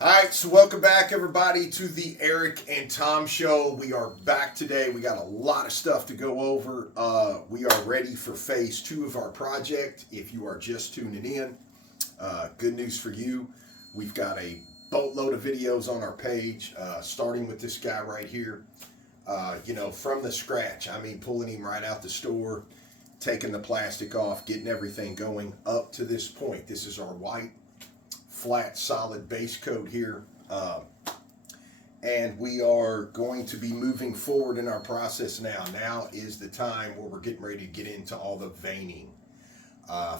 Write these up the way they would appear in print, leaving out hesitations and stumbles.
All right, so welcome back, everybody, to the Eric and Tom Show. We are back today. We got a lot of stuff to go over. We are ready for phase two of our project. If you are just tuning in, good news for you. We've got a boatload of videos on our page, starting with this guy right here. From the scratch. I mean, pulling him right out the store, taking the plastic off, getting everything going up to this point. This is our white flat solid base coat here, and we are going to be moving forward in our process now is the time where we're getting ready to get into all the veining,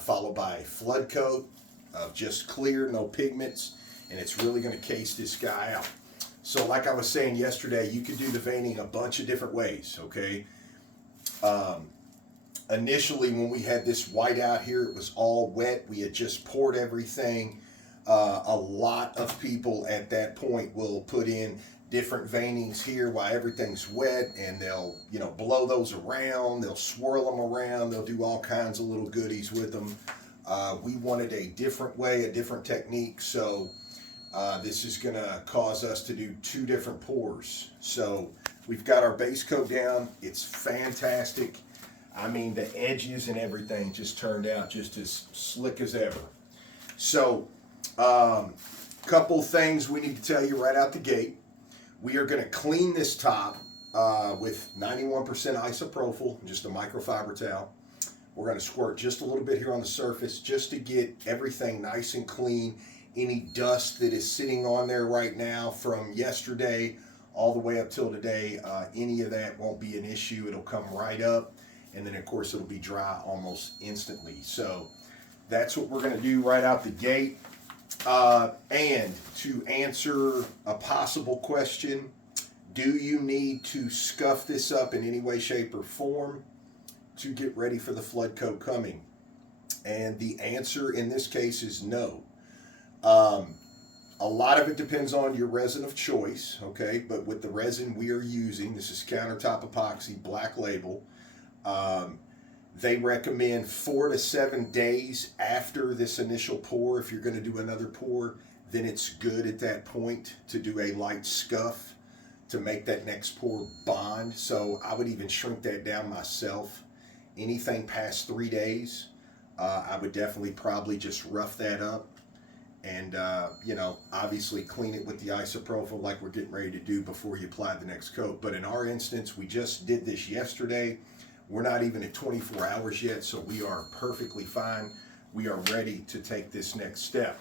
followed by flood coat of just clear, no pigments, and it's really going to case this guy out. So like I was saying yesterday, you can do the veining a bunch of different ways. Okay, initially when we had this white out here, it was all wet. We had just poured everything. A lot of people at that point will put in different veinings here while everything's wet, and they'll blow those around, they'll swirl them around, they'll do all kinds of little goodies with them. We wanted a different way, a different technique, so this is going to cause us to do two different pours. So we've got our base coat down. It's fantastic. I mean, the edges and everything just turned out just as slick as ever. So couple things we need to tell you right out the gate. We are going to clean this top with 91% isopropyl, just a microfiber towel. We're going to squirt just a little bit here on the surface just to get everything nice and clean. Any dust that is sitting on there right now from yesterday all the way up till today, any of that won't be an issue. It'll come right up, and then of course it'll be dry almost instantly. So that's what we're going to do right out the gate. And to answer a possible question, do you need to scuff this up in any way, shape, or form to get ready for the flood coat coming? And the answer in this case is no. A lot of it depends on your resin of choice, okay? But with the resin we are using, this is countertop epoxy, black label. They recommend 4 to 7 days after this initial pour. If you're going to do another pour, then it's good at that point to do a light scuff to make that next pour bond. So I would even shrink that down myself. Anything past 3 days, I would definitely probably just rough that up and, obviously clean it with the isopropyl like we're getting ready to do before you apply the next coat. But in our instance, we just did this yesterday. We're not even at 24 hours yet, so we are perfectly fine. We are ready to take this next step.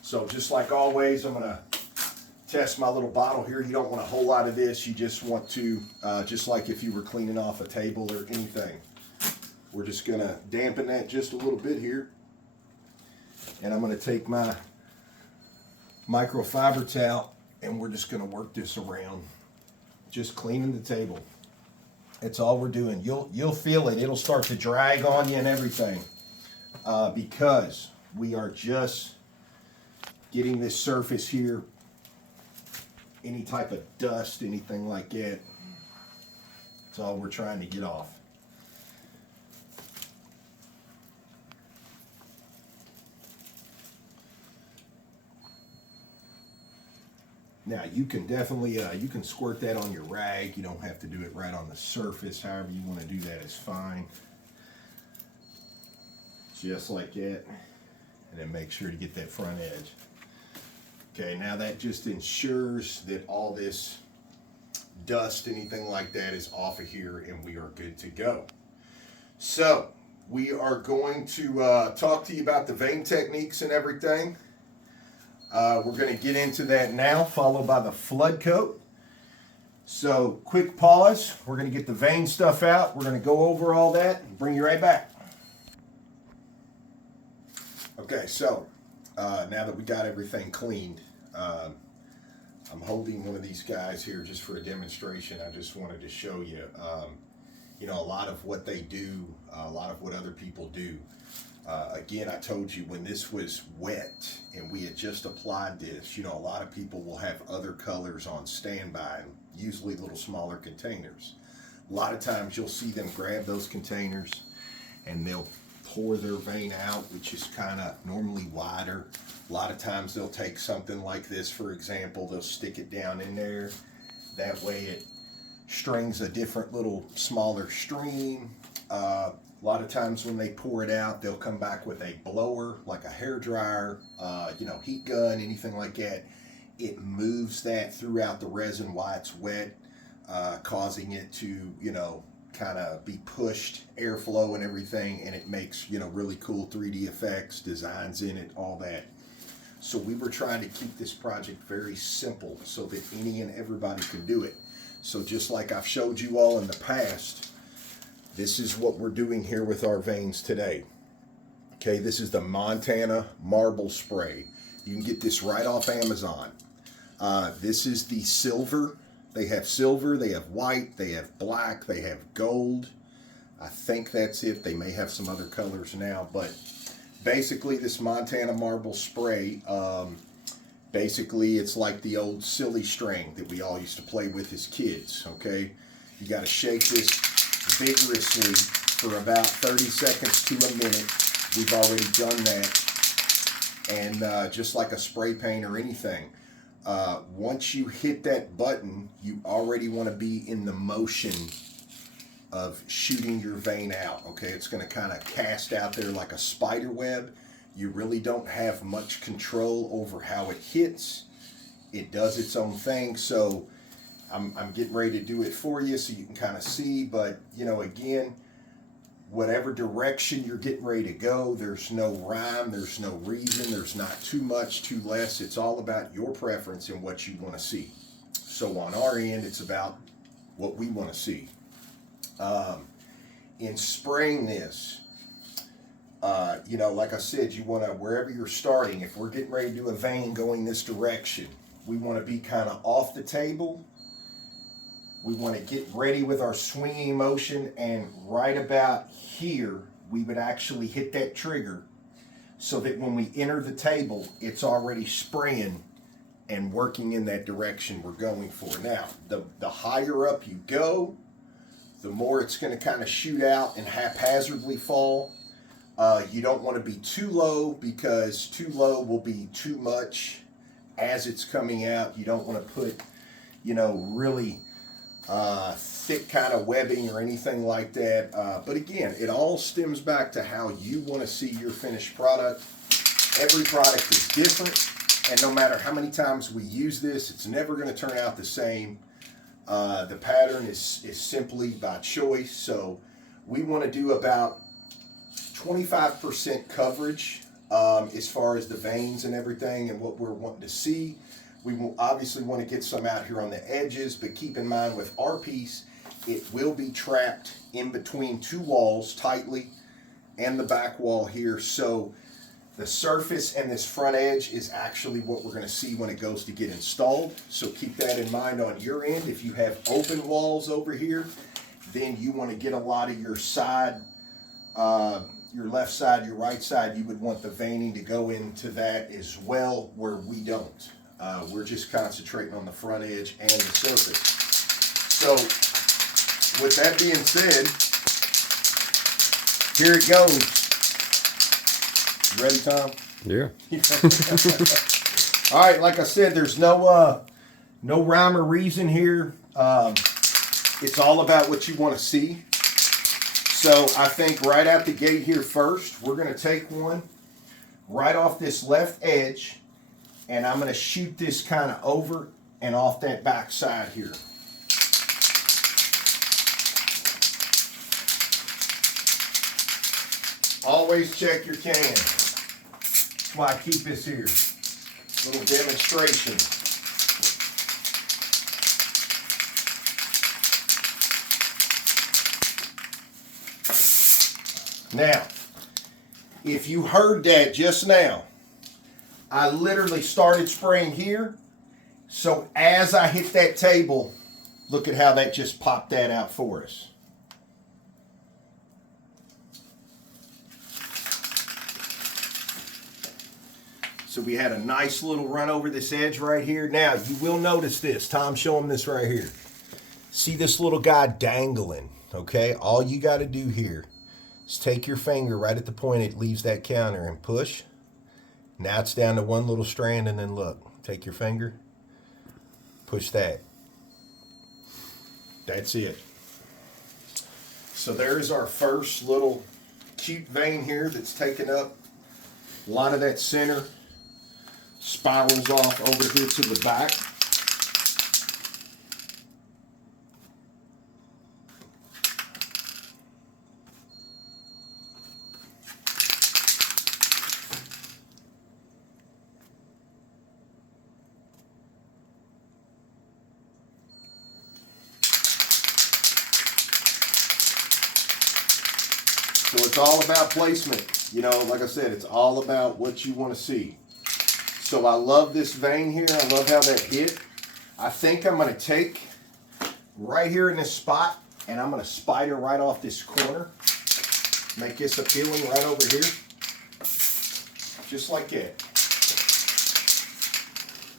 So just like always, I'm gonna test my little bottle here. You don't want a whole lot of this. You just want to, just like if you were cleaning off a table or anything. We're just gonna dampen that just a little bit here. And I'm gonna take my microfiber towel and we're just gonna work this around, just cleaning the table. That's all we're doing. You'll feel it. It'll start to drag on you and everything because we are just getting this surface here. Any type of dust, anything like that. That's all we're trying to get off. Now you can definitely, you can squirt that on your rag. You don't have to do it right on the surface. However you want to do that is fine. Just like that. And then make sure to get that front edge. Okay, now that just ensures that all this dust, anything like that is off of here and we are good to go. So we are going to talk to you about the vein techniques and everything. We're going to get into that now, followed by the flood coat. So, quick pause. We're going to get the vein stuff out. We're going to go over all that and bring you right back. Okay, so now that we got everything cleaned, I'm holding one of these guys here just for a demonstration. I just wanted to show you, a lot of what they do, a lot of what other people do. Again, I told you when this was wet and we had just applied this, a lot of people will have other colors on standby, usually little smaller containers. A lot of times you'll see them grab those containers and they'll pour their vein out, which is kind of normally wider. A lot of times they'll take something like this, for example, they'll stick it down in there. That way it strings a different little smaller stream. A lot of times when they pour it out, they'll come back with a blower, like a hair dryer, heat gun, anything like that. It moves that throughout the resin while it's wet, causing it to, kind of be pushed, airflow and everything, and it makes, really cool 3D effects, designs in it, all that. So we were trying to keep this project very simple so that any and everybody can do it. So just like I've showed you all in the past, this is what we're doing here with our veins today. Okay, this is the Montana Marble Spray. You can get this right off Amazon. This is the silver. They have silver, they have white, they have black, they have gold. I think that's it. They may have some other colors now, but basically this Montana Marble Spray, basically it's like the old silly string that we all used to play with as kids, okay? You got to shake this vigorously for about 30 seconds to a minute. We've already done that. And just like a spray paint or anything, once you hit that button, you already want to be in the motion of shooting your vein out, okay? It's going to kind of cast out there like a spider web. You really don't have much control over how it hits. It does its own thing, so I'm getting ready to do it for you so you can kind of see, but, again, whatever direction you're getting ready to go, there's no rhyme, there's no reason, there's not too much, too less. It's all about your preference and what you want to see. So on our end, it's about what we want to see. In spraying this, like I said, you want to, wherever you're starting, if we're getting ready to do a vein going this direction, we want to be kind of off the table. We want to get ready with our swinging motion, and right about here, we would actually hit that trigger so that when we enter the table, it's already spraying and working in that direction we're going for. Now, the higher up you go, the more it's going to kind of shoot out and haphazardly fall. You don't want to be too low, because too low will be too much as it's coming out. You don't want to put, really thick kind of webbing or anything like that. But again, it all stems back to how you want to see your finished product. Every product is different, and no matter how many times we use this, it's never going to turn out the same. The pattern is simply by choice, so we want to do about 25% coverage as far as the veins and everything and what we're wanting to see. We will obviously want to get some out here on the edges, but keep in mind with our piece, it will be trapped in between two walls tightly and the back wall here. So the surface and this front edge is actually what we're going to see when it goes to get installed. So keep that in mind on your end. If you have open walls over here, then you want to get a lot of your side, your left side, your right side, you would want the veining to go into that as well, where we don't. We're just concentrating on the front edge and the surface. So with that being said, here it goes. You ready, Tom? Yeah. All right, like I said, there's no rhyme or reason here. It's all about what you want to see. So I think right out the gate here first, we're going to take one right off this left edge, and I'm going to shoot this kind of over and off that back side here. Always check your can. That's why I keep this here. Little demonstration. Now, if you heard that just now, I literally started spraying here. So as I hit that table, look at how that just popped that out for us. So we had a nice little run over this edge right here. Now, you will notice this. Tom, show them this right here. See this little guy dangling, okay? All you got to do here, is take your finger right at the point it leaves that counter and push. Now it's down to one little strand, and then look, take your finger, push that. That's it. So there's our first little cute vein here that's taken up a lot of that center, spirals off over here to the back. So it's all about placement. You know, like I said, it's all about what you want to see. So I love this vein here. I love how that hit. I think I'm going to take right here in this spot, and I'm going to spider right off this corner. Make this appealing right over here. Just like that.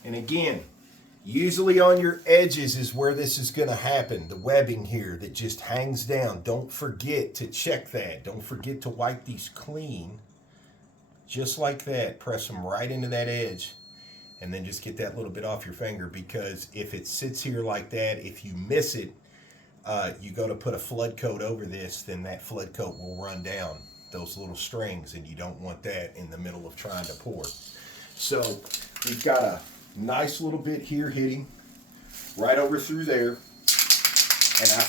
And again, usually on your edges is where this is going to happen. The webbing here that just hangs down. Don't forget to check that. Don't forget to wipe these clean. Just like that. Press them right into that edge. And then just get that little bit off your finger, because if it sits here like that, if you miss it, you go to put a flood coat over this, then that flood coat will run down those little strings, and you don't want that in the middle of trying to pour. So we've got a nice little bit here hitting right over through there, and I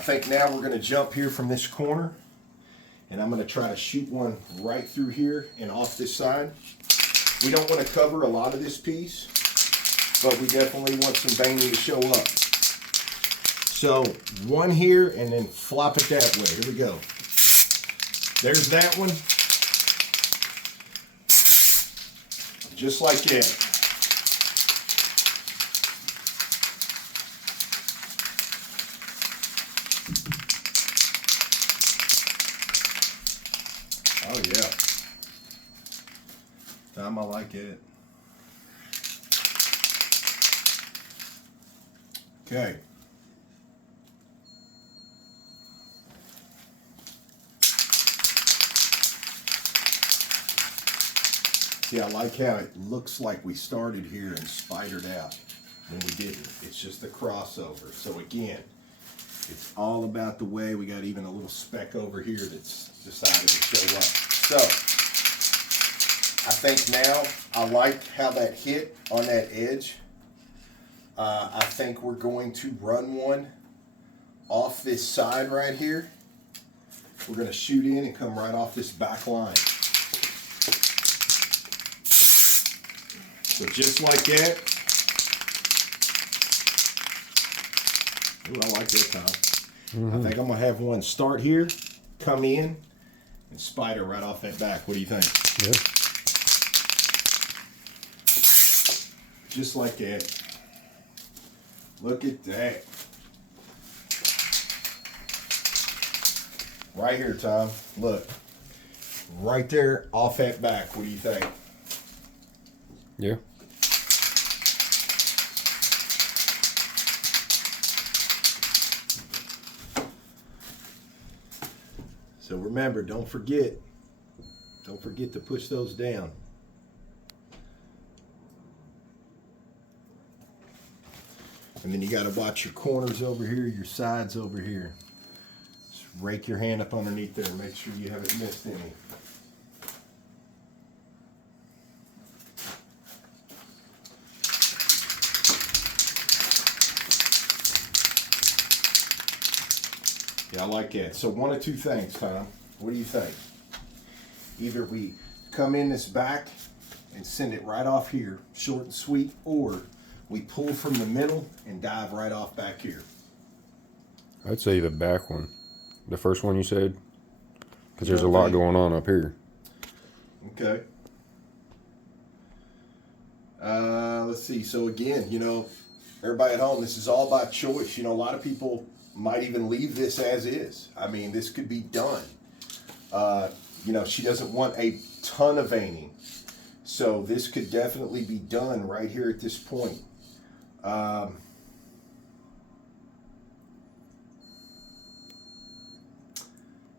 think now we're going to jump here from this corner, and I'm going to try to shoot one right through here and off this side. We don't want to cover a lot of this piece, but we definitely want some veining to show up. So one here, and then flop it that way. Here we go. There's that one. Just like that. Oh yeah. Tom, I like it. Okay. See, I like how it looks like we started here and spidered out when we didn't. It's just a crossover. So again, it's all about the way. We got even a little speck over here that's decided to show up. So I think now I like how that hit on that edge. I think we're going to run one off this side right here. We're going to shoot in and come right off this back line. So just like that. Ooh, I like that, Tom. I think I'm going to have one start here, come in, and spider right off that back. What do you think? Yeah. Just like that. Look at that. Right here, Tom. Look. Right there off that back. What do you think? Yeah. So remember, don't forget to push those down. And then you got to watch your corners over here, your sides over here. Just rake your hand up underneath there and make sure you haven't missed any. Yeah, I like that. So one of two things, Tom. What do you think? Either we come in this back and send it right off here, short and sweet, or we pull from the middle and dive right off back here. I'd say the back one. The first one you said. Because there's a lot going on up here. Okay. Let's see. So again, you know, everybody at home, this is all by choice. You know, a lot of people might even leave this as is. I mean, this could be done. You know, she doesn't want a ton of veining. So this could definitely be done right here at this point.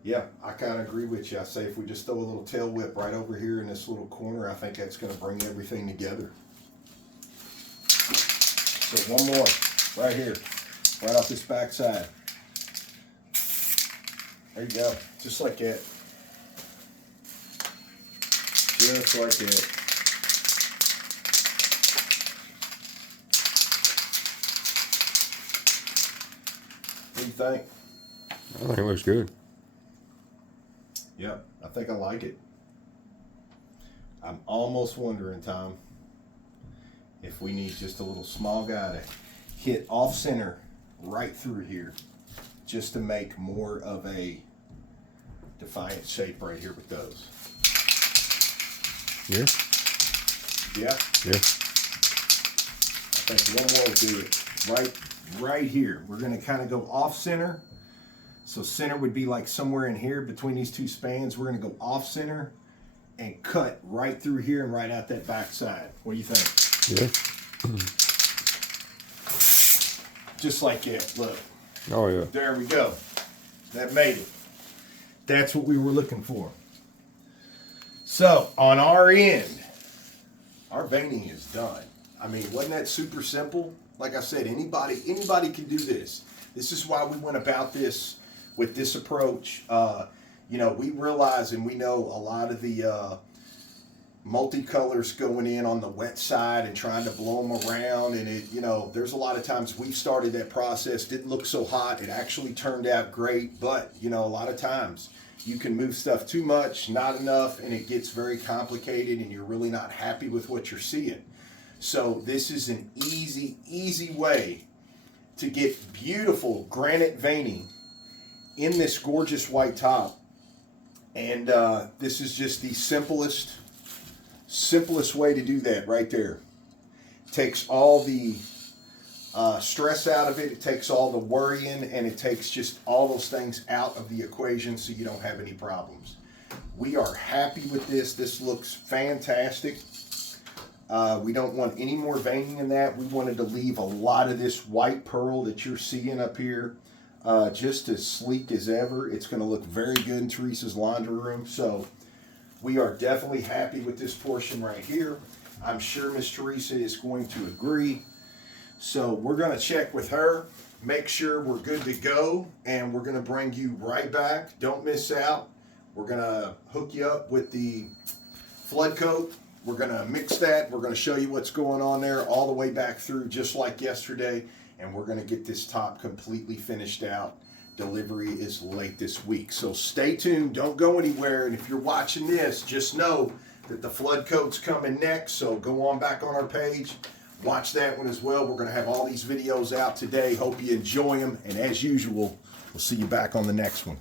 Yeah, I kind of agree with you. I say if we just throw a little tail whip right over here in this little corner, I think that's going to bring everything together. So one more, right here, right off this back side. There you go, just like that. Just like that. What do you think? I think it looks good. Yep, I think I like it. I'm almost wondering, Tom, if we need just a little small guy to hit off center right through here just to make more of a defiant shape right here with those. Yeah. Yeah? Yeah. I think one more will do it. Right here. We're going to kind of go off center. So center would be like somewhere in here between these two spans. We're going to go off center and cut right through here and right out that back side. What do you think? Yeah. Just like that. Look. Oh yeah. There we go. That made it. That's what we were looking for. So on our end, our veining is done. I mean, wasn't that super simple? Like I said, anybody can do this. This is why we went about this with this approach. You know, we realize and we know a lot of the multicolors going in on the wet side and trying to blow them around, and it, you know, there's a lot of times we started that process, didn't look so hot, it actually turned out great, but you know, a lot of times you can move stuff too much, not enough, and it gets very complicated and you're really not happy with what you're seeing. So this is an easy way to get beautiful granite veining in this gorgeous white top. And this is just the simplest way to do that right there. Takes all the stress out of it, it takes all the worrying, and it takes just all those things out of the equation so you don't have any problems. We are happy with this. This looks fantastic. We don't want any more veining in that. We wanted to leave a lot of this white pearl that you're seeing up here just as sleek as ever. It's going to look very good in Teresa's laundry room. So we are definitely happy with this portion right here. I'm sure Miss Teresa is going to agree. So we're going to check with her, make sure we're good to go, and we're going to bring you right back. Don't miss out. We're going to hook you up with the flood coat. We're going to mix that. We're going to show you what's going on there all the way back through just like yesterday, and we're going to get this top completely finished out. Delivery is late this week. So stay tuned. Don't go anywhere. And if you're watching this, just know that the flood coat's coming next. So go on back on our page. Watch that one as well. We're going to have all these videos out today. Hope you enjoy them. And as usual, we'll see you back on the next one.